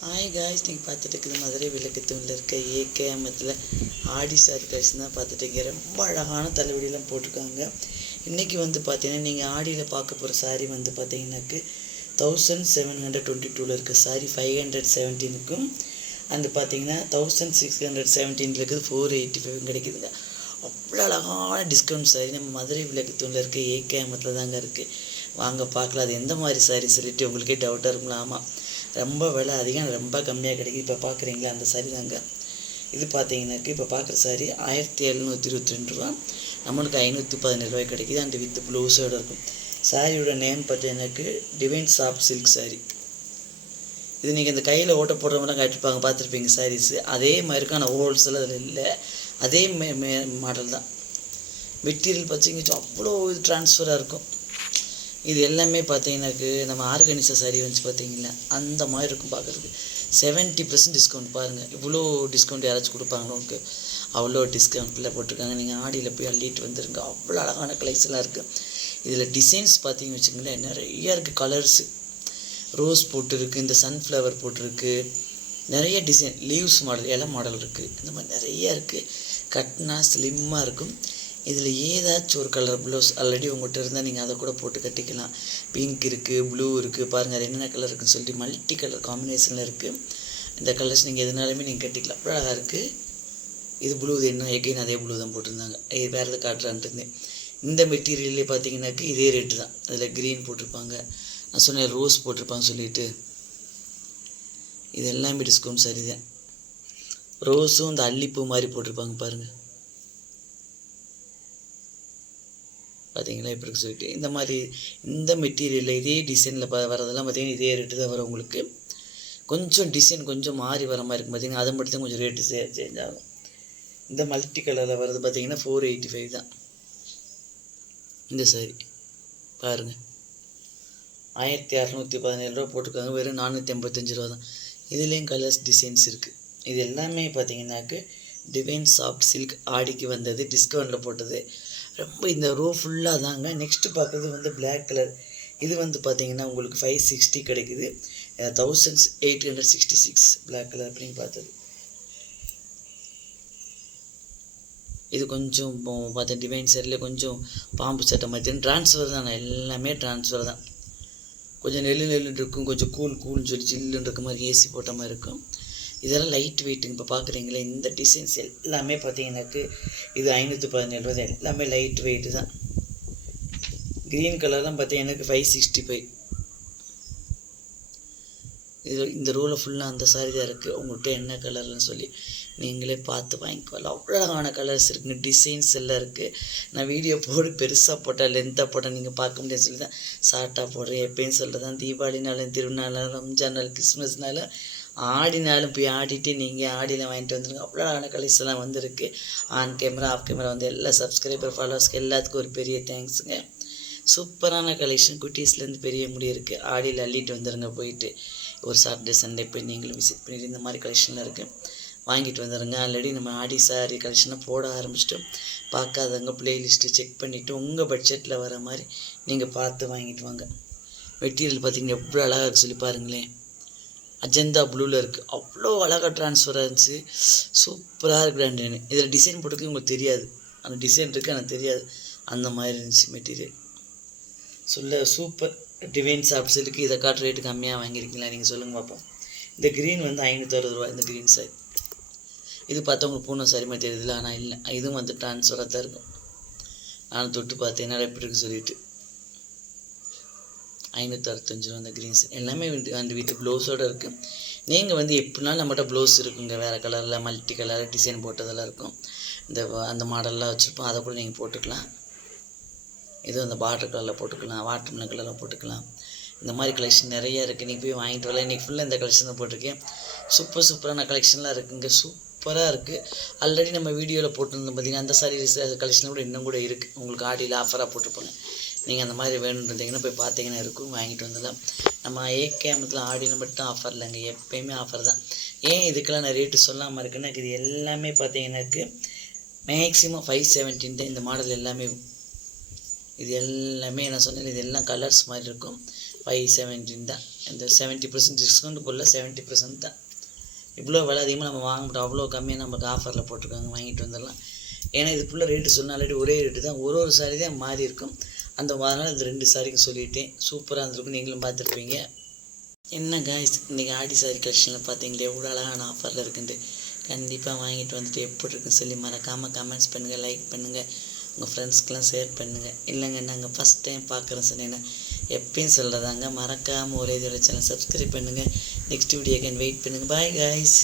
Hi guys நீங்கள் பார்த்துட்டு இருக்குது மதுரை விளக்கத்தூணில் இருக்க ஏகேஎம்எத்தில் ஆடி சாரி கலெக்ஷன் தான் பார்த்துட்டீங்க ரொம்ப அழகான தள்ளுபடியெல்லாம் போட்டிருக்காங்க. இன்றைக்கி வந்து பார்த்தீங்கன்னா நீங்கள் ஆடியில் பார்க்க போகிற சாரி வந்து பார்த்தீங்கன்னாக்கு தௌசண்ட் செவன் ஹண்ட்ரட் டுவெண்ட்டி டூவில் இருக்க சாரி ஃபைவ் ஹண்ட்ரட் செவன்டீனுக்கும் அந்த பார்த்தீங்கன்னா தௌசண்ட் சிக்ஸ் ஹண்ட்ரட் செவன்டீனில் இருக்குது ஃபோர் எயிட்டி ஃபைவ் கிடைக்குதுங்க. அவ்வளோ அழகான டிஸ்கவுண்ட் சாரி நம்ம மதுரை விளக்கத்தூணில் இருக்க ஏகேஎம்எத்தில் தாங்க இருக்குது வாங்க பார்க்கலாம் அது எந்த மாதிரி சாரி சொல்லிட்டு உங்களுக்கே டவுட்டாக இருக்குங்களா ஆமாம் ரொம்ப விலை அதிகம் ரொம்ப கம்மியாக கிடைக்கும் இப்போ பார்க்குறீங்களா அந்த சாரி தாங்க. இது பார்த்தீங்கன்னாக்கு இப்போ பார்க்குற சாரி ஆயிரத்தி எழுநூற்றி இருபத்தி ரெண்டு ரூபா. நம்மளுக்கு ஐநூற்றி பதினேழு ரூபாய் கிடைக்குது. அண்ட் வித் ப்ளூஸோட இருக்கும். சாரியோட நேம் பார்த்தீங்கன்னாக்கு டிவைன் சாஃப்ட் சில்க் சாரி இது நீங்கள் இந்த கையில் ஓட்ட போடுறவங்களாம் கட்டிருப்பாங்க பார்த்துருப்பீங்க சாரீஸு அதே மாதிரி இருக்கும் ஆனால் ஹோல்சேல் அதில் இல்லை. அதே மே மே மாடல் தான். மெட்டீரியல் பார்த்தீங்கன்னா அவ்வளோ இது ட்ரான்ஸ்ஃபராக இருக்கும். இது எல்லாமே பார்த்தீங்கன்னாக்கு நம்ம ஆர்கனைசா சாரி வந்து பார்த்தீங்களா? அந்த மாதிரி இருக்கும் பார்க்குறதுக்கு. செவன்ட்டி பர்சன்ட் டிஸ்கவுண்ட் பாருங்கள் இவ்வளோ டிஸ்கவுண்ட் யாராச்சும் கொடுப்பாங்களோ உங்களுக்கு? அவ்வளோ டிஸ்கவுண்ட்டில் போட்டிருக்காங்க. நீங்கள் ஆடியில் போய் அள்ளிட்டு வந்துருங்க. அவ்வளோ அழகான கலெக்ஷன்லாம் இருக்குது இதில் டிசைன்ஸ் பார்த்தீங்கன்னு வச்சுங்களேன் நிறைய இருக்குது கலர்ஸு ரோஸ் போட்டிருக்கு இந்த சன்ஃப்ளவர் போட்டிருக்கு. நிறைய டிசைன் லீவ்ஸ் மாடல் இலை மாடல் இருக்குது இந்த மாதிரி நிறைய இருக்குது கட்டினா ஸ்லிம்மாக இருக்கும். இதில் ஏதாச்சும் ஒரு கலர் ப்ளவுஸ் ஆல்ரெடி உங்கள்கிட்ட இருந்தால் நீங்கள் அதை கூட போட்டு கட்டிக்கலாம். பிங்க் இருக்குது ப்ளூ இருக்குது பாருங்கள் அது என்னென்ன கலர் இருக்குன்னு சொல்லிட்டு மல்டி கலர் காம்பினேஷனில் இருக்குது இந்த கலர்ஸ் நீங்கள் எதுனாலுமே நீங்கள் கட்டிக்கலாம். அப்புறம் அழகாக இருக்குது இது ப்ளூ இது என்ன எகைன் அதே ப்ளூ தான் போட்டிருந்தாங்க. இது வேறு எதாவது காட்டுறான்ட்டு இருந்தேன். இந்த மெட்டீரியல்லே பார்த்தீங்கன்னாக்க இதே ரேட்டு தான். அதில் க்ரீன் போட்டிருப்பாங்க. நான் சொன்னேன் ரோஸ் போட்டிருப்பாங்க சொல்லிட்டு. இது எல்லாமே டிஸ்கவுண்ட் சரி தான். ரோஸும் இந்த அல்லிப்பூ மாதிரி போட்டிருப்பாங்க பாருங்கள் பார்த்தீங்களா? இப்படி இருக்கு சொல்லிட்டு இந்த மாதிரி இந்த மெட்டீரியலில் இதே டிசைனில் ப வரதெல்லாம் பார்த்தீங்கன்னா இதே ரேட்டு தான் வரும் உங்களுக்கு. கொஞ்சம் டிசைன் கொஞ்சம் மாறி வர மாதிரி இருக்கும் பார்த்தீங்கன்னா அது மட்டும் தான் கொஞ்சம் ரேட்டு சேஞ்ச் ஆகும். இந்த மல்டி கலரில் வர்றது பார்த்தீங்கன்னா ஃபோர் எயிட்டி ஃபைவ் தான். இந்த சாரி பாருங்கள் ஆயிரத்தி அறநூற்றி பதினேழு ரூபா போட்டிருக்காங்க. வெறும் நானூற்றி ஐம்பத்தஞ்சு ரூபா தான். இதுலேயும் கலர்ஸ் டிசைன்ஸ் இருக்குது இது எல்லாமே பார்த்தீங்கன்னாக்கு டிவைன் சாஃப்ட் சில்க் ஆடிக்கு வந்தது டிஸ்கவுண்ட்டில் போட்டது. ரொம்ப இந்த ரோ ஃபுல்லாக தாங்க. நெக்ஸ்ட்டு பார்க்குறது வந்து பிளாக் கலர் இது வந்து பார்த்திங்கன்னா உங்களுக்கு ஃபைவ் சிக்ஸ்டி கிடைக்குது. Thousands eight hundred sixty six black colour அப்படின்னு பார்த்தது. இது கொஞ்சம் பார்த்தேன் டிவைன் சரியில் கொஞ்சம் பாம்பு சட்டை மாதிரி. ட்ரான்ஸ்ஃபர் தான்? எல்லாமே ட்ரான்ஸ்ஃபர் தான். கொஞ்சம் நெல்லு நெல்லுன்னு இருக்கும். கொஞ்சம் கூல் கூல்னு சொல்லி ஜில்லுன்னு இருக்க மாதிரி ஏசி போட்ட மாதிரி இருக்கும். இதெல்லாம் லைட் வெயிட்டுங்க இப்போ பார்க்குறீங்களே இந்த டிசைன்ஸ் எல்லாமே பார்த்தீங்கன்னாக்கு இது ஐநூற்றி பதினேழு ரூபா எல்லாமே லைட் வெயிட்டு தான். க்ரீன் கலர்லாம் பார்த்தீங்கன்னாக்கு ஃபைவ் சிக்ஸ்டி ஃபைவ் இது இந்த ரூலை ஃபுல்லாக அந்த சாரி தான் இருக்குது உங்கள்கிட்ட என்ன கலர்னு சொல்லி நீங்களே பார்த்து வாங்கிக்கோலாம் அவ்வளோ அழகான கலர்ஸ் இருக்குங்க. டிசைன்ஸ் எல்லாம் இருக்குது நான் வீடியோ போடு பெருசாக போட்டால் லென்த்தாக போட்டால் நீங்கள் பார்க்க முடியாதுன்னு சொல்லி தான் ஷார்ட்டாக போடுறேன். எப்பயும் சொல்கிறதான் தீபாவளினாலும் திருநாளாலும் ரம்ஜானால் கிறிஸ்மஸ்னாலும் ஆடினாலும் போய் ஆடிட்டு நீங்கள் ஆடியில் வாங்கிட்டு வந்துருங்க. அவ்வளோ அழகான கலெக்ஷன்லாம் வந்திருக்கு. ஆன் கேமரா ஆஃப் கேமரா வந்து எல்லா சப்ஸ்கிரைபர் ஃபாலோவர்ஸ்க்கு எல்லாத்துக்கும் ஒரு பெரிய தேங்க்ஸுங்க சூப்பரான கலெக்ஷன் குட்டீஸ்லேருந்து பெரிய முடி இருக்குது ஆடியில் அள்ளிட்டு வந்துடுங்க போயிட்டு. ஒரு சாட்டர்டே சண்டே போய் நீங்களும் விசிட் பண்ணிட்டு இந்த மாதிரி கலெக்ஷன்லாம் இருக்குது வாங்கிட்டு வந்துடுங்க ஆல்ரெடி நம்ம ஆடி சாரி கலெக்ஷனை போட ஆரம்பிச்சிட்டோம். பார்க்காதவங்க ப்ளேலிஸ்ட்டு செக் பண்ணிவிட்டு உங்கள் பட்ஜெட்டில் வர மாதிரி நீங்கள் பார்த்து வாங்கிட்டு வாங்க. மெட்டீரியல் பார்த்தீங்கன்னா எவ்வளோ அழகாக இருக்கு சொல்லி பாருங்களேன். அஜந்தா ப்ளூவில் இருக்குது அவ்வளோ அழகாக ட்ரான்ஸ்ஃபர் ஆச்சு சூப்பராக இருக்கிறேன் ரெண்டு இதில் டிசைன் போட்டுக்கு உங்களுக்கு தெரியாது. அந்த டிசைன் இருக்குது எனக்கு தெரியாது. அந்த மாதிரி இருந்துச்சு மெட்டீரியல் சொல்ல சூப்பர் டிவைன் சாஃப்ட் இருக்குது இதை காட்டு ரேட்டு கம்மியாக வாங்கியிருக்கீங்களா? நீங்கள் சொல்லுங்கள் பார்ப்போம் இந்த க்ரீன் வந்து ஐநூற்றி அறுபது ரூபா இந்த க்ரீன் சாரி இது பார்த்தா உங்களுக்கு பூனம் சரிமா மாதிரி தெரியுதுல ஆனால் இல்லை இதுவும் வந்து ட்ரான்ஸ்ஃபராக தான் இருக்கும். நான் தொட்டு பார்த்தேன். என்ன எப்படி இருக்கு சொல்லிட்டு. ஐநூற்றி அறுபத்தஞ்சு ரூபா அந்த க்ரீன்ஸ் எல்லாமே வந்து அந்த வீட்டு ப்ளவுஸோடு இருக்குது நீங்கள் வந்து எப்படினாலும் நம்மகிட்ட ப்ளவுஸ் இருக்குங்க. வேறு கலரில் மல்டி கலர் டிசைன் போட்டதெல்லாம் இருக்கும். இந்த அந்த மாடல்லாம் வச்சுருப்போம். அதை கூட நீங்கள் போட்டுக்கலாம். இது அந்த பார்டர் கலரில் போட்டுக்கலாம். வாட்டர் கலரில் போட்டுக்கலாம். இந்த மாதிரி கலெக்ஷன் நிறைய இருக்குது நீங்கள் போய் வாங்கிட்டு வரலாம் இன்றைக்கி ஃபுல்லாக இந்த கலெக்ஷன் தான் போட்டிருக்கேன். சூப்பர் சூப்பரான கலெக்ஷன்லாம் இருக்குங்க. சூப்பராக இருக்குது ஆல்ரெடி நம்ம வீடியோவில் போட்டிருந்தோம் பார்த்தீங்கன்னா அந்த சாரீஸ் கலெக்ஷன் கூட இன்னும் கூட இருக்குது உங்களுக்கு ஆடியில் ஆஃபராக போட்டிருப்பாங்க. நீங்கள் அந்த மாதிரி வேணுன்றீங்கன்னா போய் பார்த்தீங்கன்னா இருக்கும் வாங்கிட்டு வந்துடலாம். நம்ம ஏகேமத்தில் ஆடியில் மட்டும் ஆஃபர் இல்லைங்க எப்பயுமே ஆஃபர் தான். ஏன் இதுக்கெல்லாம் நான் ரேட்டு சொல்லாமல் இருக்குன்னா இது எல்லாமே பார்த்தீங்கன்னாக்கு மேக்ஸிமம் ஃபைவ் செவன்டீன் தான் இந்த மாடல் எல்லாமே. இது எல்லாமே நான் சொன்னேன் இது எல்லாம் கலர்ஸ் மாதிரி இருக்கும். ஃபைவ் செவன்டீன் தான். இந்த செவன்ட்டி பர்சன்ட் டிஸ்கவுண்ட் போடல செவன்ட்டி பர்சன்ட் தான். இவ்வளோ விலை அதிகமாக நம்ம வாங்க முடியும் அவ்வளோ கம்மியாக நமக்கு ஆஃபரில் போட்டிருக்காங்க வாங்கிட்டு வந்துடலாம். ஏன்னா இது ஃபுல்லாக ரேட்டு சொன்னால் ஆல்ரெடி ஒரே ரேட்டு தான். ஒரு ஒரு சாரி தான் மாறி இருக்கும். அந்த அதனால் இந்த ரெண்டு சாரிக்கும் சொல்லிட்டேன். சூப்பராக இருந்திருக்கும். நீங்களும் பார்த்துருப்பீங்க. என்ன காய்ஸ் இன்றைக்கி ஆடி சாரி கலெக்ஷனில் பார்த்தீங்களே எவ்வளோ அழகான ஆஃபரில் இருக்குன்ட்டு. கண்டிப்பாக வாங்கிட்டு வந்துட்டு எப்படி இருக்குன்னு சொல்லி மறக்காமல் கமெண்ட்ஸ் பண்ணுங்கள் லைக் பண்ணுங்கள் உங்கள் ஃப்ரெண்ட்ஸ்க்கெலாம் ஷேர் பண்ணுங்கள் இல்லைங்க நாங்கள் ஃபஸ்ட் டைம் பார்க்குறோம் சொன்னீங்கன்னா எப்பயும் சொல்கிறதாங்க மறக்காமல் ஒரே இதோட சேனல் சப்ஸ்கிரைப் பண்ணுங்கள் நெக்ஸ்ட் வீடியோக்கு வெயிட் பண்ணுங்கள் பாய் காய்ஸ்